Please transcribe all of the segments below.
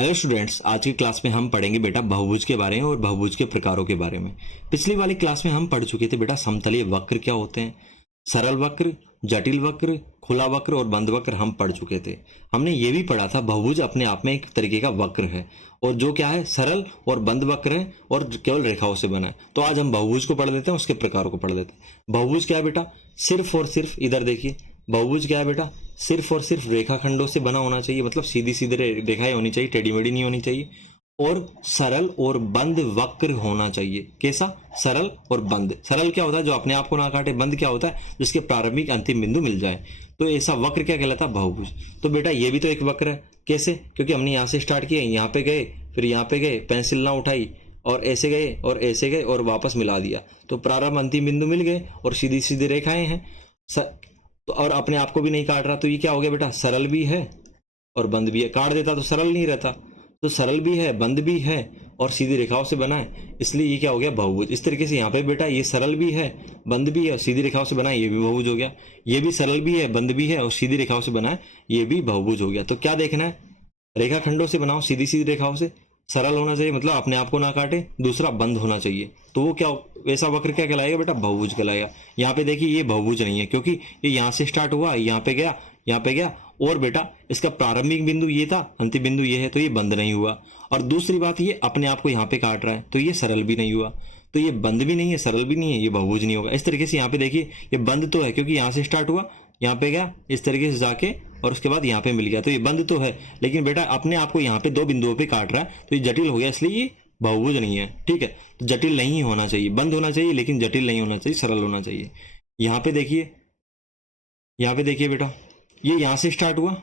Hello students, आज की class में हम पढ़ेंगे बेटा बहुभुज के बारे में और बहुभुज के प्रकारों के बारे में। पिछली वाली क्लास में हम पढ़ चुके थे बेटा समतलीय वक्र क्या होते हैं, सरल वक्र, जटिल वक्र, खुला वक्र और बंद वक्र हम पढ़ चुके थे। हमने ये भी पढ़ा था बहुभुज अपने आप में एक तरीके का वक्र है और जो क्या है सरल और बंद वक्र है और केवल रेखाओं से बना है। तो आज हम बहुभुज को पढ़ लेते हैं, उसके प्रकारों को पढ़ लेते हैं। बहुभुज क्या है बेटा, सिर्फ और सिर्फ इधर देखिए, बहुभुज क्या है बेटा, सिर्फ और सिर्फ रेखाखंडों से बना होना चाहिए, मतलब सीधी सीधी रेखाएं होनी चाहिए, टेढ़ी मेढ़ी नहीं होनी चाहिए, और सरल और बंद वक्र होना चाहिए। कैसा? सरल और बंद। सरल क्या होता है? जो अपने आप को ना काटे। बंद क्या होता है? जिसके प्रारंभिक अंतिम बिंदु मिल जाए। तो ऐसा वक्र क्या कहलाता है? बहुभुज। तो बेटा ये भी तो एक वक्र है। कैसे? क्योंकि हमने यहाँ से स्टार्ट किया, यहाँ पे गए, फिर यहाँ पे गए, पेंसिल ना उठाई और ऐसे गए और ऐसे गए और वापस मिला दिया, तो प्रारंभ अंतिम बिंदु मिल गए और सीधी सीधी रेखाएं हैं। तो और अपने आप को भी नहीं काट रहा, तो ये क्या हो गया बेटा? सरल भी है और बंद भी है। काट देता तो सरल नहीं रहता, तो सरल भी है, बंद भी है और सीधी रेखाओं से बना है, इसलिए ये क्या हो गया? बहुभुज। इस तरीके से यहाँ पे बेटा ये सरल भी है, बंद भी है और सीधी रेखाओं से बना है, ये भी बहुभुज हो गया। ये भी सरल भी है, बंद भी है और सीधी रेखाओं से बना है, ये भी बहुभुज हो गया। तो क्या देखना है? रेखाखंडों से बनाओ, सीधी सीधी रेखाओं से। सरल होना चाहिए, मतलब अपने आप को ना काटे। दूसरा बंद होना चाहिए, तो वो क्या, ऐसा वक्र क्या कहलाएगा बेटा? बहुभुज कहलाएगा। यहाँ पे देखिए ये बहुभुज नहीं है, क्योंकि ये यहाँ से स्टार्ट हुआ, यहाँ पे गया, यहाँ पे गया, और बेटा इसका प्रारंभिक बिंदु ये था, अंतिम बिंदु ये है, तो ये बंद नहीं हुआ। और दूसरी बात, ये अपने आप को यहाँ पे काट रहा है, तो ये सरल भी नहीं हुआ। तो ये बंद भी नहीं है, सरल भी नहीं है, ये बहुभुज नहीं होगा। इस तरीके से यहाँ पे देखिए ये बंद तो है, क्योंकि यहाँ से स्टार्ट हुआ, यहाँ पे गया, इस तरीके से जाके और उसके बाद यहाँ पे मिल गया, तो ये बंद तो है। लेकिन बेटा अपने आप को यहाँ पे दो बिंदुओं पे काट रहा है, तो ये जटिल हो गया, इसलिए ये बहुभुज नहीं है। ठीक है, तो जटिल नहीं होना चाहिए, बंद होना चाहिए लेकिन जटिल नहीं होना चाहिए, सरल होना चाहिए। यहाँ पे देखिए, यहाँ पे देखिए बेटा, ये यहाँ से स्टार्ट हुआ,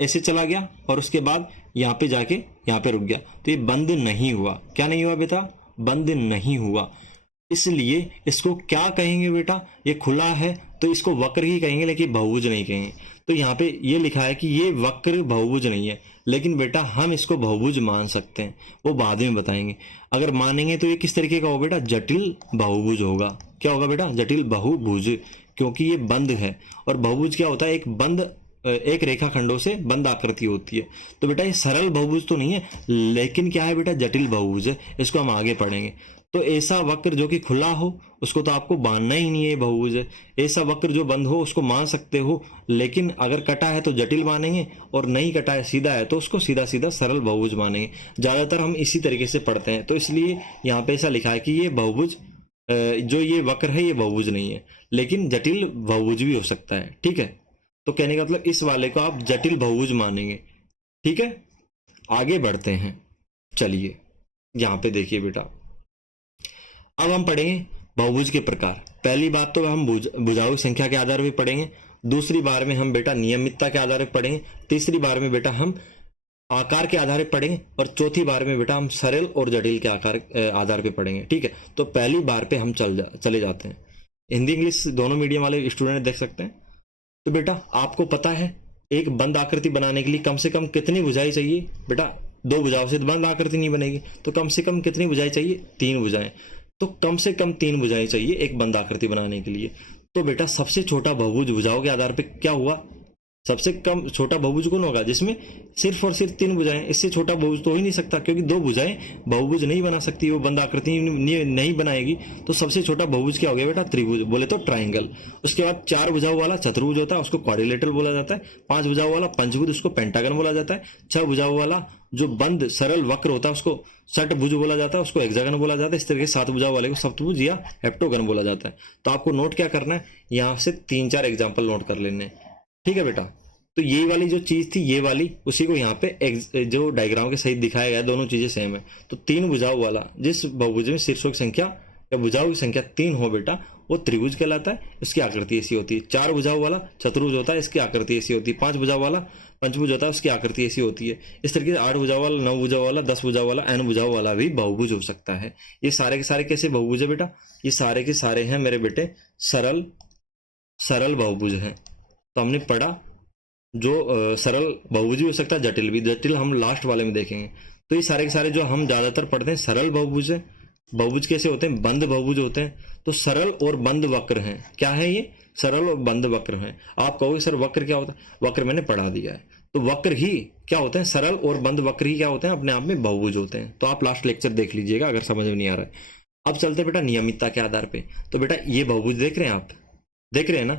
ऐसे चला गया और उसके बाद यहाँ पे जाके यहाँ पे रुक गया, तो ये बंद नहीं हुआ। क्या नहीं हुआ बेटा? बंद नहीं हुआ। इसलिए इसको क्या कहेंगे बेटा? ये खुला है तो इसको वक्र ही कहेंगे, लेकिन बहुभुज नहीं कहेंगे। तो यहाँ पे ये लिखा है कि ये वक्र बहुभुज नहीं है, लेकिन बेटा हम इसको बहुभुज मान सकते हैं, वो बाद में बताएंगे। अगर मानेंगे तो ये किस तरीके का होगा बेटा? जटिल बहुभुज होगा। क्या होगा बेटा? जटिल बहुभुज, क्योंकि ये बंद है। और बहुभुज क्या होता है? एक बंद, एक रेखाखंडों से बंद आकृति होती है। तो बेटा ये सरल बहुभुज तो नहीं है, लेकिन क्या है बेटा? जटिल बहुभुज है। इसको हम आगे पढ़ेंगे। तो ऐसा वक्र जो कि खुला हो उसको तो आपको मानना ही नहीं है बहुभुज है। ऐसा वक्र जो बंद हो उसको मान सकते हो, लेकिन अगर कटा है तो जटिल मानेंगे, और नहीं कटा है, सीधा है, तो उसको सीधा सीधा सरल बहुभुज मानेंगे। ज्यादातर हम इसी तरीके से पढ़ते हैं, तो इसलिए यहाँ पे ऐसा लिखा है कि ये बहुभुज, जो ये वक्र है ये बहुभुज नहीं है, लेकिन जटिल बहुभुज भी हो सकता है। ठीक है, तो कहने का मतलब इस वाले को आप जटिल बहुभुज मानेंगे। ठीक है, आगे बढ़ते हैं। चलिए यहाँ पे देखिए बेटा, अब हम पढ़ेंगे बहुभुज के प्रकार। पहली बात तो हम भुजाओं की संख्या के आधार पर पढ़ेंगे, दूसरी बार में हम बेटा नियमितता के आधार पर पढ़ेंगे, तीसरी बार में बेटा हम आकार के आधार पर पढ़ेंगे, और चौथी बार में बेटा हम सरल और जटिल के आधार पे पढ़ेंगे। ठीक है, तो पहली बार पे हम चले जाते हैं। हिंदी इंग्लिश दोनों मीडियम वाले स्टूडेंट देख सकते हैं। तो बेटा आपको पता है एक बंद आकृति बनाने के लिए कम से कम कितनी भुजाएं चाहिए बेटा? दो भुजाओं से तो बंद आकृति नहीं बनेगी, तो कम से कम कितनी भुजाएं चाहिए? तीन भुजाएं। तो कम से कम तीन भुजाएं चाहिए एक बंद आकृति बनाने के लिए। तो बेटा सबसे छोटा बहुभुज भुजाओं के आधार पर क्या हुआ? सबसे कम छोटा बहुभुज कौन होगा? जिसमें सिर्फ और सिर्फ तीन भुजाएं। इससे छोटा बहुभुज तो हो ही नहीं सकता, क्योंकि दो भुजाएं बहुभुज नहीं बना सकती, वो बंद आकृति नहीं बनाएगी। तो सबसे छोटा बहुभुज क्या हो गया बेटा? त्रिभुज, बोले तो ट्राइंगल। उसके बाद चार भुजाओं वाला चतुर्भुज होता है, उसको क्वाड्रिलेटरल बोला जाता है। पांच भुजाओं वाला पंचभुज, उसको पेंटागन बोला जाता है। छह भुजाओं वाला जो बंद सरल वक्र होता है उसको षटभुज बोला जाता है, उसको हेक्सागन बोला जाता है। इस तरीके से सात भुजाओं वाले को सप्तभुज या हेप्टोगन बोला जाता है। तो आपको नोट क्या करना है? यहाँ से तीन चार एग्जाम्पल नोट कर लेने। ठीक है बेटा, तो ये वाली जो चीज थी ये वाली, उसी को यहाँ पे जो डायग्राम के सहित दिखाया गया है, दोनों चीजें सेम है। तो तीन भुजाओं वाला जिस बहुभुज में शीर्षों की संख्या या भुजाओं की संख्या तीन हो बेटा, वो त्रिभुज कहलाता है, इसकी आकृति ऐसी होती है। चार भुजाओं वाला चतुर्भुज होता है, इसकी आकृति ऐसी होती है। पांच भुजाओं वाला पंचभुज होता है, उसकी आकृति ऐसी होती है। इस तरीके से आठ भुजाओं वाला, नौ भुजाओं वाला, 10 भुजाओं वाला, n भुजाओं वाला भी बहुभुज हो सकता है। ये सारे के सारे कैसे बहुभुज है बेटा? ये सारे के सारे हैं मेरे बेटे सरल बहुभुज है। तो हमने पढ़ा जो सरल बहुभुज भी हो सकता है, जटिल भी। जटिल हम लास्ट वाले में देखेंगे। तो ये सारे के सारे जो हम ज्यादातर पढ़ते हैं सरल बहुभुज है। बहुभुज कैसे होते हैं? बंद बहुभुज होते हैं। तो सरल और बंद वक्र हैं। क्या है ये? सरल और बंद वक्र हैं। आप कहोगे सर वक्र क्या होता है? वक्र मैंने पढ़ा दिया है। तो वक्र ही क्या होते हैं, सरल और बंद वक्र ही क्या होते हैं, अपने आप में बहुभुज होते हैं। तो आप लास्ट लेक्चर देख लीजिएगा अगर समझ में नहीं आ रहा है। अब चलते हैं बेटा नियमितता के आधार पे। तो बेटा ये बहुभुज देख रहे हैं आप, देख रहे हैं ना,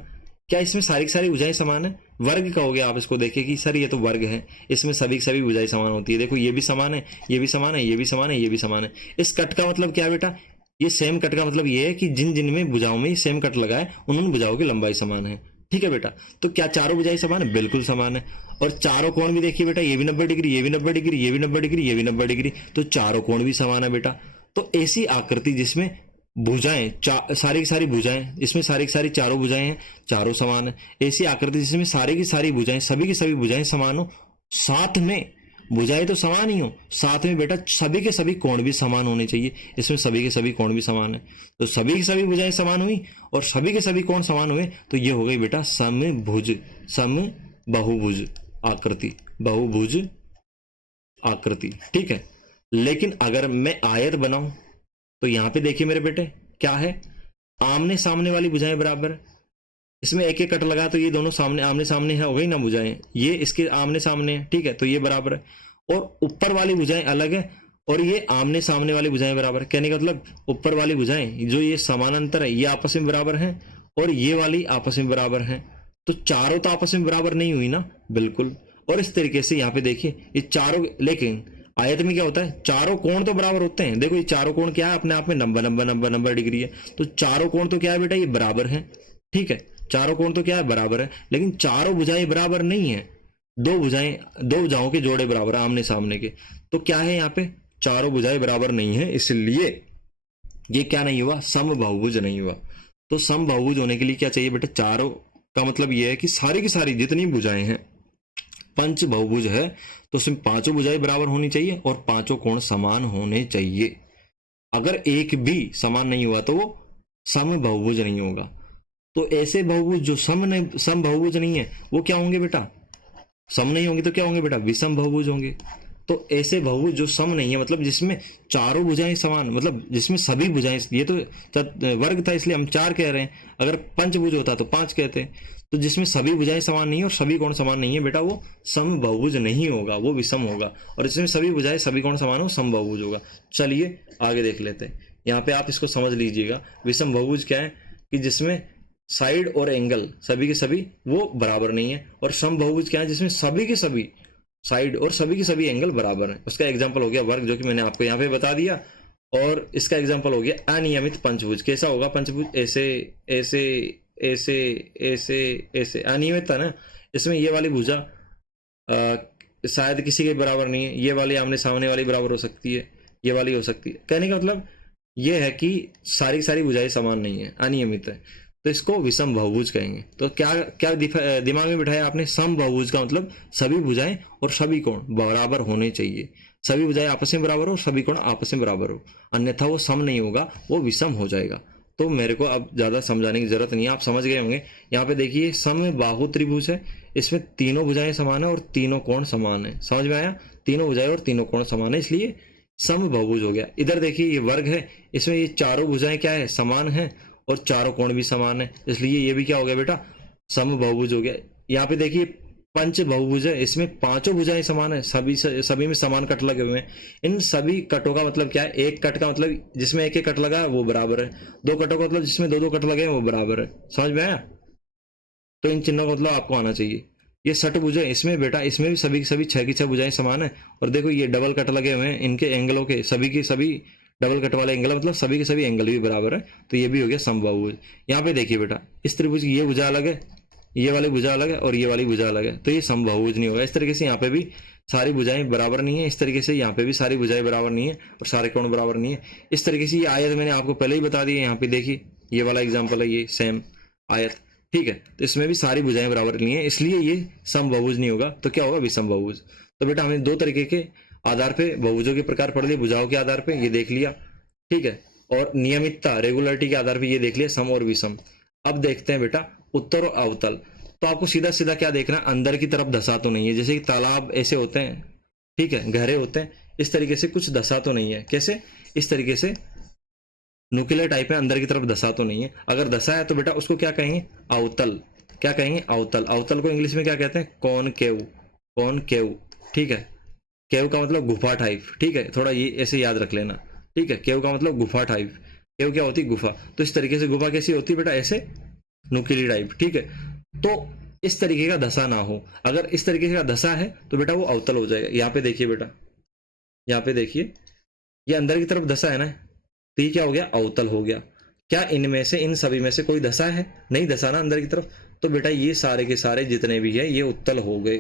क्या इसमें सारी की सारी भुजाएं समान है? वर्ग कहोगे आप इसको, देखिए कि सर ये तो वर्ग है, इसमें सभी की सभी भुजाएं समान होती है। देखो ये भी समान है, ये भी समान है, ये भी समान है, ये भी समान है। इस कट का मतलब क्या है बेटा, ये सेम कट का मतलब ये है कि जिन जिन में भुजाओं में सेम कट लगा है उन भुजाओं की लंबाई समान है। ठीक है बेटा, तो क्या चारों भुजाएं समान है? बिल्कुल समान है। और चारों कोण भी देखिए बेटा, ये भी 90 डिग्री, ये भी 90 डिग्री, ये भी 90 डिग्री, ये भी 90 डिग्री, तो चारों कोण भी समान है बेटा। तो ऐसी आकृति जिसमें भुजाएं सारी की सारी भुजाएं, इसमें सारी की सारी चारों भुजाएं हैं, चारों समान है। ऐसी आकृति जिसमें सारी की सारी भुजाएं, सभी की सभी भुजाएं समान हो, साथ में भुजाएं तो समान ही हो, साथ में बेटा सभी के सभी कोण भी समान होने चाहिए। इसमें सभी के सभी कोण भी समान है, तो सभी की सभी भुजाएं समान हुई और सभी के सभी कोण समान हुए, तो ये हो गई बेटा समभुज, बहुभुज आकृति, बहुभुज आकृति। ठीक है, लेकिन अगर मैं आयत बनाऊं तो यहां पे देखिए मेरे बेटे क्या है, आमने सामने वाली भुजाएं बराबर है। इसमें एक एक कट लगा तो ये दोनों सामने आमने सामने है, हो गई ना भुजाएं, ये इसके आमने सामने है। ठीक है, तो ये बराबर है। और ऊपर वाली भुजाएं अलग है और ये आमने सामने वाली भुजाएं बराबर है। कहने का मतलब ऊपर वाली भुजाएं जो ये समानांतर है ये आपस में बराबर है और ये वाली आपस में बराबर है। तो चारों तो आपस में बराबर नहीं हुई ना, बिल्कुल। और इस तरीके से यहाँ पे देखिए ये चारों, लेकिन आयत में क्या होता है, चारों कोण तो बराबर होते हैं। देखो ये चारों कोण क्या है, अपने आप में 90 डिग्री है। तो चारों कोण तो क्या है बेटा, ये बराबर है। ठीक है, चारों कोण तो क्या है, बराबर है। लेकिन चारों भुजाएं बराबर नहीं है, दो भुजाओं के जोड़े बराबर है आमने सामने के। तो क्या है यहाँ पे, चारों भुजाएं बराबर नहीं है, इसलिए ये क्या नहीं हुआ, समबाहुभुज नहीं हुआ। तो समबाहुभुज होने के लिए क्या चाहिए बेटा, चारों का मतलब ये है कि सारी की सारी जितनी भुजाएं हैं, पंच बहुभुज है तो उसमें पांचों भुजाएं बराबर होनी चाहिए और पांचों कोण समान होने चाहिए। अगर एक भी समान नहीं हुआ तो वो सम बहुभुज नहीं होगा। तो ऐसे बहुभुज जो सम बहुभुज नहीं है वो क्या होंगे बेटा, सम नहीं होंगे तो क्या होंगे बेटा, विषम बहुभुज होंगे। तो ऐसे बहुभुज जो सम नहीं है, मतलब जिसमें चारों भुजाएं समान, मतलब जिसमें सभी भुजाएं, ये तो वर्ग था इसलिए हम 4 कह रहे हैं, अगर पंचभुज होता तो 5 कहते हैं। तो जिसमें सभी भुजाएं समान नहीं है और सभी कोण समान नहीं है बेटा, वो सम बहुभुज नहीं होगा, वो विषम होगा। और जिसमें सभी भुजाएं सभी कोण समान हो, सम बहुभुज होगा। चलिए आगे देख लेते हैं। यहाँ पे आप इसको समझ लीजिएगा, विषम बहुभुज क्या है कि जिसमें साइड और एंगल सभी के सभी वो बराबर नहीं है। और सम बहुभुज क्या है, जिसमें सभी के सभी साइड और सभी के सभी एंगल बराबर है। उसका एग्जांपल हो गया वर्ग, जो कि मैंने आपको यहाँ पे बता दिया। और इसका एग्जांपल हो गया अनियमित पंचभुज। कैसा होगा पंचभुज, ऐसे ऐसे ऐसे ऐसे ऐसे, अनियमित है ना, इसमें ये वाली भुजा शायद किसी के बराबर नहीं है, ये वाली आमने सामने वाली बराबर हो सकती है, ये वाली हो सकती है। कहने का मतलब ये है कि सारी सारी भुजाएं समान नहीं है, अनियमित है, तो इसको विषम बहुभुज कहेंगे। तो क्या क्या दिमाग में बिठाया आपने, सम बहुभुज का मतलब सभी भुजाएं और सभी कोण बराबर होने चाहिए, सभी भुजाएं आपस में बराबर हो, सभी कोण आपस में बराबर हो, अन्यथा वो सम नहीं होगा, वो विषम हो जाएगा। तो मेरे को अब ज्यादा समझाने की जरूरत नहीं है, आप समझ गए होंगे। यहाँ पे देखिए सम बाहु त्रिभुज है, इसमें तीनों भुजाएं समान है और तीनों कोण समान है। समझ में आया, तीनों भुजाएं और तीनों कोण समान है, इसलिए सम बहुभुज हो गया। इधर देखिए ये वर्ग है, इसमें ये चारों भुजाएं क्या है, समान है और चारों कोण भी समान है, इसलिए ये भी क्या हो गया बेटा, सम बहुभुज हो गया। यहाँ पे देखिए पंच बहुभुज है, इसमें पांचों भुजाएं समान है, सभी में समान कट लगे हुए हैं। इन सभी कटों का मतलब क्या है, एक कट का मतलब जिसमें एक एक कट लगा है वो बराबर है, दो कटों का मतलब जिसमें दो दो कट लगे हैं वो बराबर है। समझ में आया, तो इन चिन्हों का मतलब आपको आना चाहिए। ये षटभुज है, इसमें बेटा इसमें भी सभी की सभी 6 की 6 भुजाएं समान है। और देखो ये डबल कट लगे हुए हैं, इनके एंगलों के सभी के सभी डबल कट वाले एंगल, मतलब सभी के सभी एंगल भी बराबर है, तो ये भी हो गया समबाहुभुज। यहाँ पे देखिए बेटा इस त्रिभुज की ये भुजा अलग है, ये वाली भुजा अलग है और ये वाली भुजा अलग है, तो ये समबाहुभुज नहीं होगा। इस तरीके से यहाँ पे भी सारी भुजाएं बराबर नहीं है, इस तरीके से यहाँ पे भी सारी भुजाएं बराबर नहीं है और सारे कोण बराबर नहीं है। इस तरीके से ये आयत मैंने आपको पहले ही बता दी है, यहाँ पे देखिए ये वाला एग्जाम्पल है, ये सेम आयत। ठीक है, तो इसमें भी सारी भुजाएं बराबर नहीं है, इसलिए ये समबाहुभुज नहीं होगा, तो क्या होगा, विषम बहुभुज। तो बेटा हमने 2 तरीके के आधार पे बहुभुजों के प्रकार पढ़ लिए, भुजाओं के आधार पे ये देख लिया, ठीक है, और नियमितता रेगुलरिटी के आधार पे ये देख लिया, सम और विषम। अब देखते हैं बेटा उत्तर और अवतल। तो आपको सीधा सीधा क्या देखना, अंदर की तरफ धसा तो नहीं है, जैसे कि तालाब ऐसे होते हैं, ठीक है, गहरे होते हैं, इस तरीके से कुछ धसा तो नहीं है। कैसे, इस तरीके से न्यूक्लियर टाइप है, अंदर की तरफ धसा तो नहीं है। अगर धसा है तो बेटा उसको क्या कहेंगे, अवतल। क्या कहेंगे, अवतल। अवतल को इंग्लिश में क्या कहते हैं, कॉनकेव। कॉनकेव, ठीक है। केव का मतलब गुफा टाइप, ठीक है, थोड़ा ये ऐसे याद रख लेना, ठीक है। केव का मतलब गुफा टाइप, केव क्या होती है, गुफा। तो इस तरीके से गुफा कैसी होती है बेटा, ऐसे नुकीली टाइप, ठीक है। तो इस तरीके का धसा ना हो, अगर इस तरीके का धसा है तो बेटा वो अवतल हो जाएगा। यहाँ पे देखिए बेटा, यहाँ पे देखिए, ये अंदर की तरफ धसा है ना, तो ये क्या हो गया, अवतल हो गया। क्या इनमें से, इन सभी में से कोई धसा है, नहीं धसा ना अंदर की तरफ, तो बेटा ये सारे के सारे जितने भी है ये उत्तल हो गए।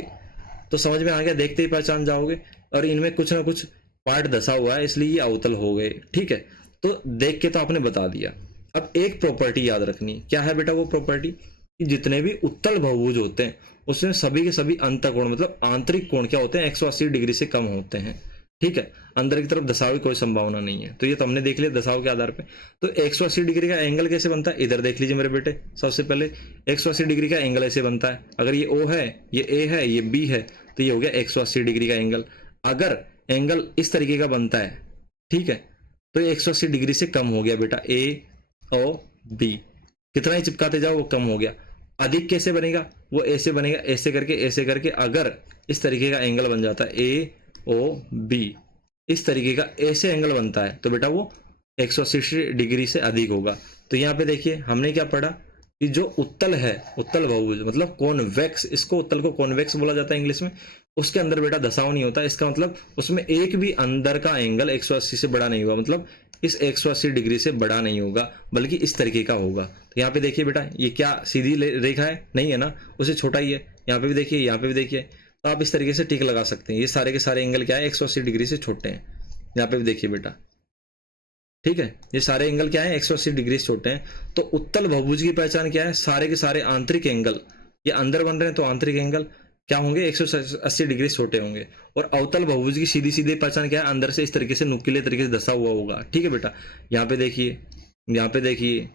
तो समझ में आ गया, देखते ही पहचान जाओगे। और इनमें कुछ ना कुछ पार्ट धसा हुआ है इसलिए ये अवतल हो गए, ठीक है। तो देख के तो आपने बता दिया। अब एक प्रॉपर्टी याद रखनी, क्या है बेटा वो प्रॉपर्टी, कि जितने भी उत्तल बहुभुज होते हैं उसमें सभी के सभी अंतःकोण मतलब आंतरिक कोण क्या होते हैं, 180 डिग्री से कम होते हैं, ठीक है। अंदर की तरफ दसाव की कोई संभावना नहीं है। तो ये तो हमने देख लिया दसाव के आधार पे। तो 180 डिग्री का एंगल कैसे बनता है, इधर देख लीजिए मेरे बेटे। सबसे पहले 180 डिग्री का एंगल ऐसे बनता है, अगर ये O है, ये A है, ये B है, तो ये हो गया 180 डिग्री का एंगल। अगर एंगल इस तरीके का बनता है, ठीक है, तो ये 180 डिग्री से कम हो गया बेटा, AOB। कितना ही चिपकाते जाओ वो कम हो गया। अधिक कैसे बनेगा, वो ऐसे बनेगा, ऐसे करके ऐसे करके, अगर इस तरीके का एंगल बन जाता है AOB, इस तरीके का ऐसे एंगल बनता है, तो बेटा वो 180 डिग्री से अधिक होगा। तो यहाँ पे देखिए हमने क्या पढ़ा, कि जो उत्तल है, उत्तल बहुभुज मतलब कॉन्वेक्स, इसको उत्तल को कॉन्वेक्स बोला जाता है इंग्लिश में, उसके अंदर बेटा दसाव नहीं होता। इसका मतलब उसमें एक भी अंदर का एंगल 180 से बड़ा नहीं होगा, मतलब इस 180 डिग्री से बड़ा नहीं होगा, बल्कि इस तरीके का होगा। तो यहाँ पे देखिए बेटा, ये क्या सीधी रेखा है, नहीं है ना, उसे छोटा ही है। यहाँ पे भी देखिए, यहाँ पे भी देखिए, तो आप इस तरीके से टिक लगा सकते हैं। ये सारे के सारे एंगल क्या है, 180 डिग्री से छोटे हैं। यहाँ पे भी देखिए बेटा, ठीक है, ये सारे एंगल क्या है, 180 डिग्री से छोटे हैं। तो उत्तल बहुभुज की पहचान क्या है, सारे के सारे आंतरिक एंगल, ये अंदर बन रहे हैं तो आंतरिक एंगल क्या होंगे, 180 डिग्री छोटे होंगे। और अवतल बहुभुज की सीधी सीधी पहचान क्या है, अंदर से इस तरीके से नुकीले तरीके से धसा हुआ होगा, ठीक है बेटा। यहाँ पे देखिए, यहाँ पे देखिए,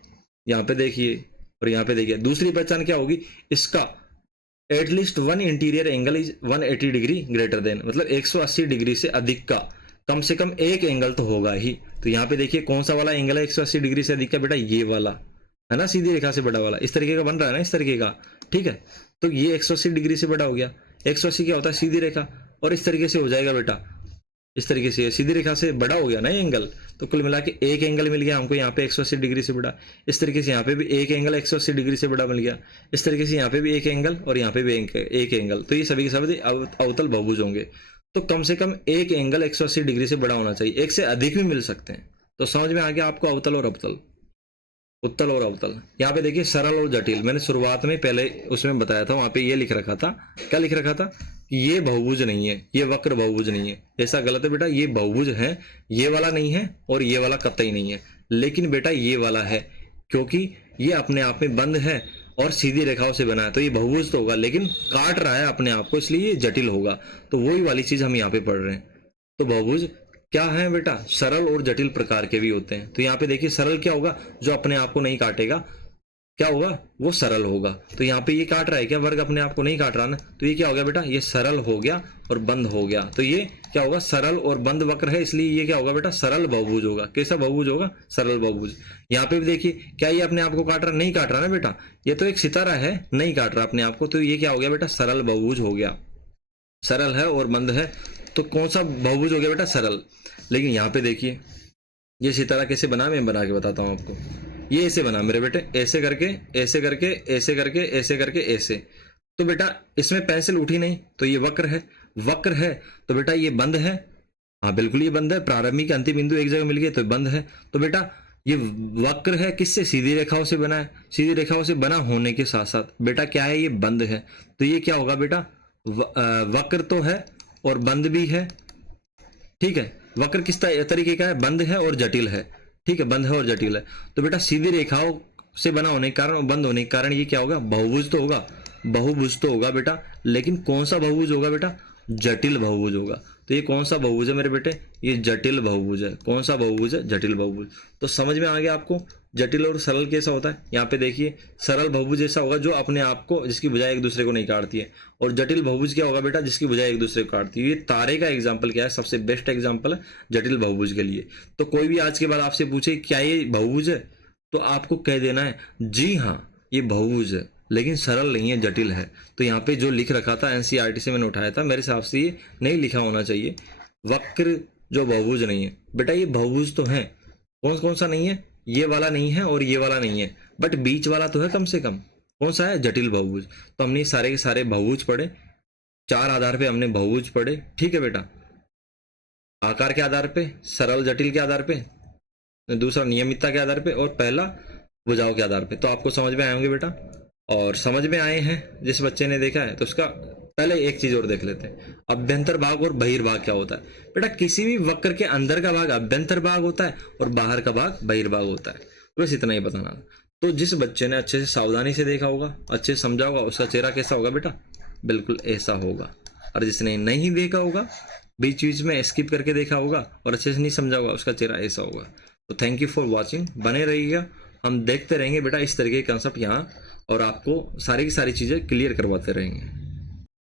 यहाँ पे देखिए, और यहाँ पे देखिए। दूसरी पहचान क्या होगी, इसका at least one interior angle is 180 degree greater than, मतलब 180 डिग्री से अधिक का कम से कम एक एंगल तो होगा ही। तो यहाँ पे देखिए कौन सा वाला एंगल है 180 डिग्री से अधिक का, बेटा ये वाला है ना, सीधी रेखा से बड़ा वाला, इस तरीके का बन रहा है ना, इस तरीके का, ठीक है। तो ये 180 डिग्री से बड़ा हो गया। 180 क्या होता है, सीधी रेखा, और इस तरीके से हो जाएगा बेटा, इस तरीके से सीधी रेखा से बड़ा हो गया ना एंगल। तो कुल मिला के एक एंगल मिल गया हमको यहाँ पे 180 डिग्री से बड़ा। इस तरीके से यहाँ पे भी एक एंगल 180 डिग्री से बड़ा मिल गया। इस तरीके से यहाँ पे भी एक एंगल और यहाँ पे भी एक एंगल। तो ये सभी के सभी अवतल बहुभुज होंगे। तो कम से कम एक एंगल 180 डिग्री से बड़ा होना चाहिए, एक से अधिक भी मिल सकते हैं। तो समझ में आ गया आपको अवतल और अवतल, उत्तल और अवतल। यहाँ पे देखिए सरल और जटिल, मैंने शुरुआत में पहले उसमें बताया था, वहां पे ये लिख रखा था, क्या लिख रखा था, कि ये बहुभुज नहीं है, ये वक्र बहुभुज नहीं है। ऐसा गलत है बेटा, ये बहुभुज है, ये वाला नहीं है और ये वाला कतई नहीं है। लेकिन बेटा ये वाला है, क्योंकि ये अपने आप में बंद है और सीधी रेखाओं से बना है, तो ये बहुभुज तो होगा, लेकिन काट रहा है अपने आप को, इसलिए ये जटिल होगा। तो वही वाली चीज हम यहाँ पे पढ़ रहे हैं। तो बहुभुज क्या है बेटा, सरल और जटिल प्रकार के भी होते हैं। तो यहाँ पे देखिए सरल क्या होगा, जो अपने आप को नहीं काटेगा, क्या होगा, वो सरल होगा। तो यहाँ पे ये काट रहा है क्या, वर्ग अपने आप को नहीं काट रहा ना, तो ये क्या हो गया बेटा, ये सरल हो गया और बंद हो गया। तो ये क्या होगा, सरल और बंद वक्र है, इसलिए ये क्या होगा बेटा, सरल बहुभुज होगा। कैसा बहुभुज होगा, सरल बहुभुज। यहाँ पे भी देखिए, क्या ये अपने आप को काट रहा, नहीं काट रहा ना बेटा, ये तो एक सितारा है, नहीं काट रहा अपने आप को। तो ये क्या हो गया बेटा, सरल बहुभुज हो गया। सरल है और बंद है, तो कौन सा बहुभुज हो गया बेटा, सरल। लेकिन यहाँ पे देखिए, ये सितारा कैसे बना, मैं बना के बताता हूँ आपको। ये ऐसे बना मेरे बेटे, ऐसे करके ऐसे करके ऐसे करके ऐसे करके ऐसे। तो बेटा इसमें पेंसिल उठी नहीं, तो ये वक्र है, वक्र है तो बेटा ये बंद है। हाँ बिल्कुल ये बंद है, प्रारंभिक अंतिम बिंदु एक जगह मिल गए तो बंद है। तो बेटा ये वक्र है, किससे, सीधी रेखाओं से बना है। सीधी रेखाओं से बना होने के साथ साथ बेटा क्या है, ये बंद है। तो ये क्या होगा बेटा, वक्र तो है और बंद भी है, ठीक है। वक्र किस तरीके का है, बंद है और जटिल है, ठीक है, बंद है और जटिल है। तो बेटा सीधी रेखाओं से बना होने के कारण और बंद होने के कारण ये क्या होगा, बहुभुज तो होगा, बहुभुज तो होगा बेटा। लेकिन कौन सा बहुभुज होगा बेटा, जटिल बहुभुज होगा। तो ये कौन सा बहुभुज है मेरे बेटे, ये जटिल बहुभुज है। कौन सा बहुभुज है, जटिल बहुभुज। तो समझ में आ गया आपको जटिल और सरल कैसा होता है। यहाँ पे देखिए सरल बहुभुज ऐसा होगा जो अपने आप को, जिसकी भुजाएं एक दूसरे को नहीं काटती है। और जटिल बहुभुज क्या होगा बेटा, जिसकी भुजाएं एक दूसरे को काटती है। ये तारे का एग्जाम्पल क्या है, सबसे बेस्ट एग्जाम्पल है जटिल बहुभुज के लिए। तो कोई भी आज के बाद आपसे पूछे क्या ये बहुभुज है, तो आपको कह देना है जी हाँ ये बहुभुज है। लेकिन सरल नहीं है, जटिल है। तो यहाँ पे जो लिख रखा था एनसीईआरटी से मैंने उठाया था, मेरे हिसाब से ये नहीं लिखा होना चाहिए। वक्र जो बहुभुज नहीं है बेटा, ये बहुभुज तो है। कौन कौन सा नहीं है? ये वाला नहीं है और ये वाला नहीं है, बट बीच वाला तो है कम से कम। कौन सा है? जटिल बहुभुज। तो हमने सारे के सारे बहुभुज पढ़े, 4 आधार पे हमने बहुभुज पढ़े, ठीक है बेटा। आकार के आधार पे, सरल जटिल के आधार पे, दूसरा नियमितता के आधार पे, और पहला भुजाओं के आधार पे। तो आपको समझ में आए होंगे बेटा, और समझ में आए हैं जिस बच्चे ने देखा है तो उसका पहले एक चीज और देख लेते हैं, अभ्यंतर भाग और बहिर्भाग क्या होता है। बेटा किसी भी वक्र के अंदर का भाग अभ्यंतर भाग होता है और बाहर का भाग बहिर्भाग होता है। बस इतना ही बताना। तो जिस बच्चे ने अच्छे से सावधानी से देखा होगा, अच्छे से समझा होगा, उसका चेहरा कैसा होगा बेटा? बिल्कुल ऐसा होगा। और जिसने नहीं देखा होगा, बीच बीच में स्किप करके देखा होगा और अच्छे से नहीं समझा होगा, उसका चेहरा ऐसा होगा। तो थैंक यू फॉर वॉचिंग, बने रहिएगा, हम देखते रहेंगे बेटा इस तरह के कंसेप्ट यहाँ, और आपको सारी की सारी चीज़ें क्लियर करवाते रहेंगे।